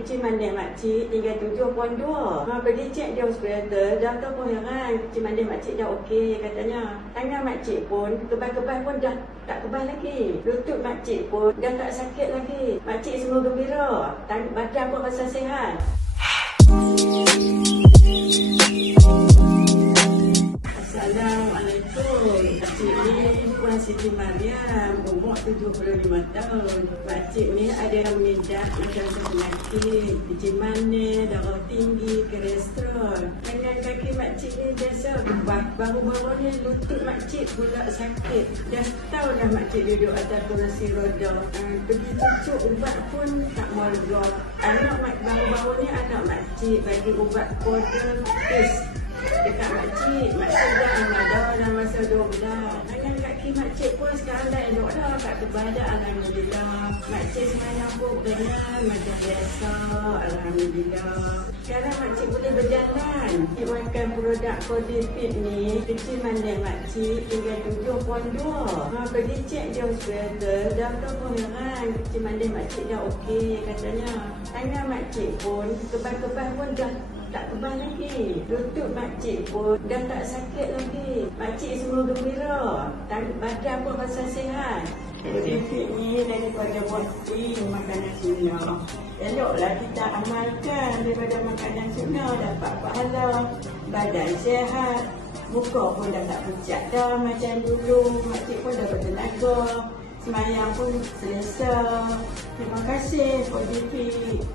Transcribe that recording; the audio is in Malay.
Kecil mandai makcik tinggal 7.2. Ha, pergi cek di hospital, doktor pun heran. Kecil mandai makcik dah okey katanya. Tangan makcik pun, kebal-kebal pun dah tak kebal lagi. Lutut makcik pun dah tak sakit lagi. Makcik semua gembira. Tang- Badan pun rasa sihat. Assalamualaikum. Makcik ni Puan Siti Mariam, umur 75 tahun. Makcik ni ada yang mengidap macam-macam penyakit, biji manis, darah tinggi, kolesterol. Tangan kaki makcik ni biasa. Baru-baru ni lutut makcik pula sakit. Dah tahu dah makcik duduk atas kursi roda. Uh, pergi cucuk ubat pun tak lega. Anak mak baru-baru ni anak makcik bagi ubat koder dekat makcik makcik dah amal dah masa dua bulan tangan kaki makcik pun sekarang dah elok dah kat terbah dah Alhamdulillah. Makcik semayang pun benar macam biasa Alhamdulillah. Sekarang makcik boleh berjalan. Makcik makan produk Codifit ni kecil mandai makcik tinggal 7.2 ha, pergi cek di hospital doktor pun heran kecil mandai makcik dah okey katanya. Tangan makcik pun kebal-kebal pun dah tak kebal lagi. Lutut makcik pun dah tak sakit lagi. Makcik semua gembira. Tang- Badan pun rasa sihat. Kodifit ni daripada kuih makanan sunnah. Eloklah kita amalkan daripada makanan sunnah dapat pahala. Badan sihat. Muka pun dah tak pucat dah macam dulu. Makcik pun dah bertenaga. Semayang pun selesa. Terima kasih Kodifit.